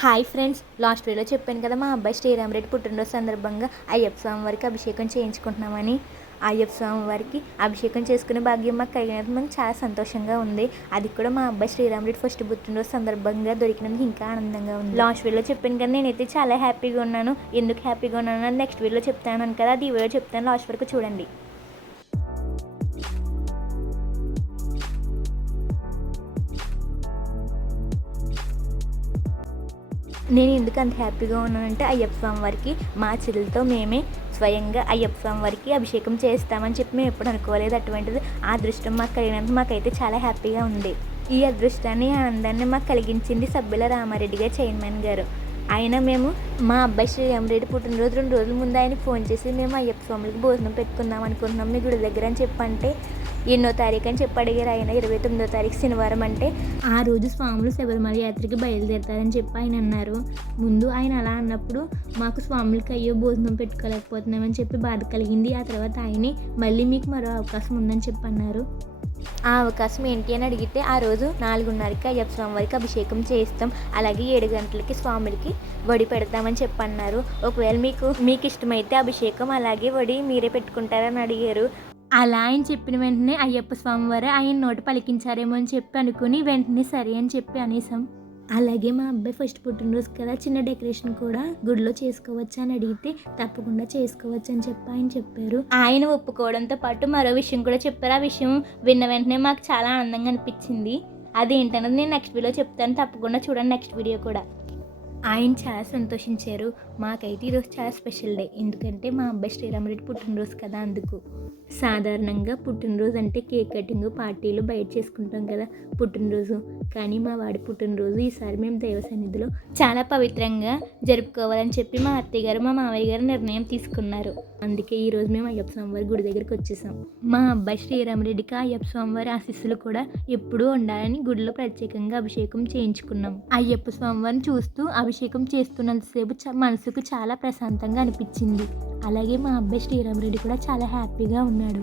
Hi friends last వీడియోలో చెప్పాను కదా మా అబ్బాయి శ్రీరామరెడ్డి పుట్టినరోజు సందర్భంగా అయ్యప్ప స్వామి వారికి అభిషేకం చేయించుకుంటున్నామని. అయ్యప్ప స్వామి వారికి అభిషేకం చేసుకునే భాగ్యం మాకు కలిగినందుకు మాకు చాలా సంతోషంగా ఉంది. అది కూడా మా అబ్బాయి శ్రీరామరెడ్డి ఫస్ట్ పుట్టినరోజు సందర్భంగా దొరికినందుకు ఇంకా ఆనందంగా ఉంది. లాస్ట్ వీడియోలో చెప్పాను కదా నేనైతే చాలా హ్యాపీగా ఉన్నాను. ఎందుకు హ్యాపీగా ఉన్నాను? నెక్స్ట్ వీడియోలో చెప్తాను కదా అది ఈ వీడియో చెప్తాను. లాస్ట్ వరకు చూడండి. నేను ఎందుకు అంత హ్యాపీగా ఉన్నానంటే అయ్యప్ప స్వామి వారికి మా చెల్లెలతో మేమే స్వయంగా అయ్యప్ప స్వామి వారికి అభిషేకం చేస్తామని చెప్పి మేము ఎప్పుడు అనుకోలేదు. అటువంటిది ఆ అదృష్టం మాకు కలిగినందుకు మాకైతే చాలా హ్యాపీగా ఉంది. ఈ అదృష్టాన్ని ఆనందాన్ని మాకు కలిగించింది సభ్యుల రామారెడ్డి గారు చైర్మన్ గారు. ఆయన మేము మా అబ్బాయి శ్రీరామరెడ్డి పుట్టినరోజు రెండు రోజుల ముందు ఆయన ఫోన్ చేసి మేము అయ్యప్ప స్వాములకి భోజనం పెట్టుకుందాం అనుకుంటున్నాం. మీ గుడి దగ్గర అని చెప్పంటే ఎన్నో తారీఖు అని చెప్పి అడిగారు. ఆయన ఇరవై తొమ్మిదో తారీఖు శనివారం అంటే ఆ రోజు స్వాములు శబరిమల యాత్రకి బయలుదేరతారని చెప్పి ఆయన అన్నారు. ముందు ఆయన అలా అన్నప్పుడు మాకు స్వాములకి అయ్యో భోజనం పెట్టుకోలేకపోతున్నామని చెప్పి బాధ కలిగింది. ఆ తర్వాత ఆయనే మళ్ళీ మీకు మరో అవకాశం ఉందని చెప్పి అన్నారు. ఆ అవకాశం ఏంటి అని అడిగితే ఆ రోజు నాలుగున్నరకి అయ్యప్ప స్వామివారికి అభిషేకం చేస్తాం అలాగే ఏడు గంటలకి స్వాములకి వడి పెడతామని చెప్పన్నారు ఒకవేళ మీకు మీకు ఇష్టమైతే అభిషేకం అలాగే వడి మీరే పెట్టుకుంటారని అడిగారు. అలా ఆయన చెప్పిన వెంటనే అయ్యప్ప స్వామి వారు ఆయన నోటి పలికించారేమో అని చెప్పి అనుకుని వెంటనే సరే అని చెప్పి అనేసాం అలాగే మా అబ్బాయి ఫస్ట్ పుట్టినరోజు కదా చిన్న డెకరేషన్ కూడా గుడిలో చేసుకోవచ్చు అని అడిగితే తప్పకుండా చేసుకోవచ్చు అని చెప్పి ఆయన చెప్పారు. ఆయన ఒప్పుకోవడంతో పాటు మరో విషయం కూడా చెప్పారు. ఆ విషయం విన్న వెంటనే మాకు చాలా ఆనందంగా అనిపించింది. అదేంటన్నది నేను నెక్స్ట్ వీడియో చెప్తాను. తప్పకుండా చూడండి నెక్స్ట్ వీడియో కూడా. ఆయన చాలా సంతోషించారు. మాకైతే ఈరోజు చాలా స్పెషల్ డే ఎందుకంటే మా అబ్బాయి శ్రీరామరెడ్డి పుట్టినరోజు కదా అందుకు. సాధారణంగా పుట్టినరోజు అంటే కేక్ కటింగ్ పార్టీలు బయట చేసుకుంటాం కదా పుట్టినరోజు. కానీ మా వాడి పుట్టినరోజు ఈసారి మేము దైవ సన్నిధిలో చాలా పవిత్రంగా జరుపుకోవాలని చెప్పి మా అత్తయ్య గారు మా మామయ్య గారు నిర్ణయం తీసుకున్నారు. అందుకే ఈరోజు మేము అయ్యప్ప స్వామివారి గుడి దగ్గరికి వచ్చేసాం. మా అబ్బాయి శ్రీరామరెడ్డికి అయ్యప్ప స్వామివారి ఆశీస్సులు కూడా ఎప్పుడూ ఉండాలని గుడిలో ప్రత్యేకంగా అభిషేకం చేయించుకున్నాం. అయ్యప్ప స్వామివారిని చూస్తూ అభిషేకం చేస్తున్నంతసేపు మనసుకు చాలా ప్రశాంతంగా అనిపించింది. అలాగే మా అబ్బాయి శ్రీరామరెడ్డి కూడా చాలా హ్యాపీగా ఉన్నాడు.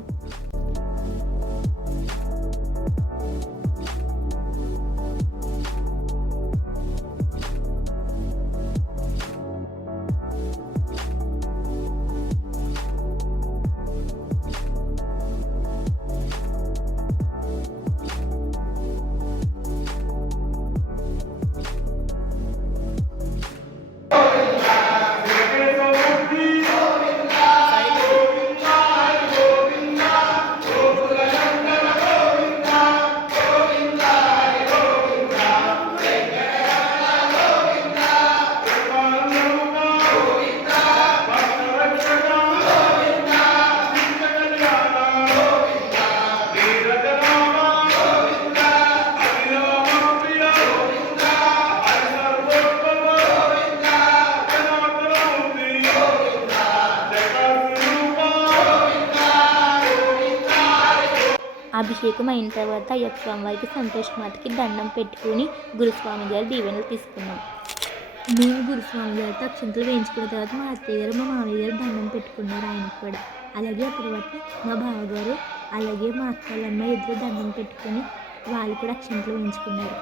అభిషేకం అయిన తర్వాత అయ్యప్ప స్వామివారికి సంతోషమాతకి దండం పెట్టుకుని గురుస్వామి గారి దీవెనలు తీసుకున్నాం. మేము గురుస్వామి గారితో అక్షంతలు వేయించుకున్న తర్వాత మా అత్తయ్య గారు మా మామయ్య గారు దండం పెట్టుకున్నారు ఆయన కూడా. అలాగే ఆ తర్వాత మా బావగారు అలాగే మా అక్కలమ్మ ఇద్దరు దండం పెట్టుకుని వాళ్ళు కూడా అక్షంతలు వేయించుకున్నారు.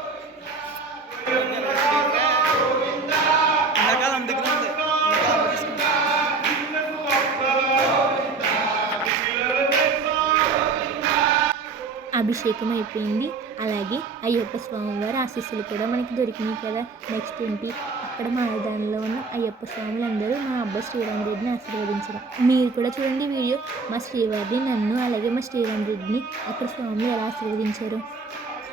అభిషేకం అయిపోయింది అలాగే అయ్యప్ప స్వామివారి ఆశీస్సులు కూడా మనకి దొరికినాయి కదా. నెక్స్ట్ ఏంటి? అక్కడ మైదానంలో ఉన్న అయ్యప్ప స్వాములు అందరూ మా అబ్బాయి శ్రీరామరెడ్డిని ఆశీర్వదించడం. మీరు కూడా చూడండి వీడియో. మా శ్రీవారిని నన్ను అలాగే మా శ్రీరామరెడ్డిని అక్కడ స్వాములు ఎలా ఆశీర్వదించారు?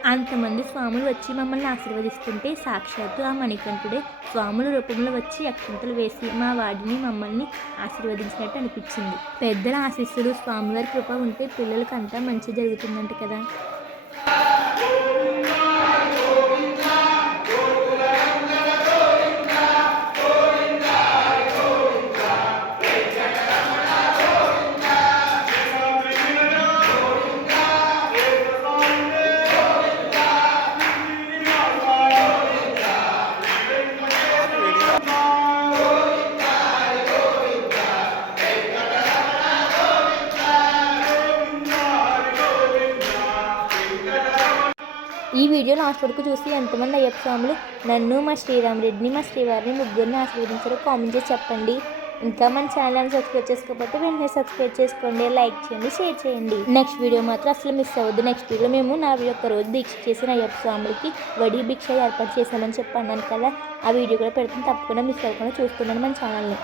అంతమంది స్వాములు వచ్చి మమ్మల్ని ఆశీర్వదిస్తుంటే సాక్షాత్తు ఆ మణికంఠుడే స్వాముల రూపంలో వచ్చి అక్షంతలు వేసి మా వాడిని మమ్మల్ని ఆశీర్వదించినట్టు అనిపించింది. పెద్దల ఆశీస్సులు స్వామివారి కృప ఉంటే పిల్లలకి అంతా మంచి జరుగుతుందంట కదా. ఈ వీడియో లాస్ట్ వరకు చూసి ఎంతమంది అయ్యప్ప స్వాములు నన్ను మా శ్రీరామ్ రెడ్డిని మా శ్రీవారిని ముగ్గురిని ఆశీర్వదించారో కామెంట్ చేసి చెప్పండి. ఇంకా మన ఛానల్ని సబ్స్క్రైబ్ చేసుకోకపోతే వెంటనే సబ్స్క్రైబ్ చేసుకోండి లైక్ చేయండి షేర్ చేయండి. నెక్స్ట్ వీడియో మాత్రం అసలు మిస్ అవ్వద్దు. నెక్స్ట్ వీడియో మేము నా ఒక్క రోజు దీక్ష చేసిన అయ్యప్ప స్వాములకి వడి భిక్ష ఏర్పాటు చేశామని చెప్పి అన్నాను కదా. ఆ వీడియో కూడా పెడుతుంది తప్పకుండా మిస్ అవ్వకుండా చూస్తున్నాను మన ఛానల్ని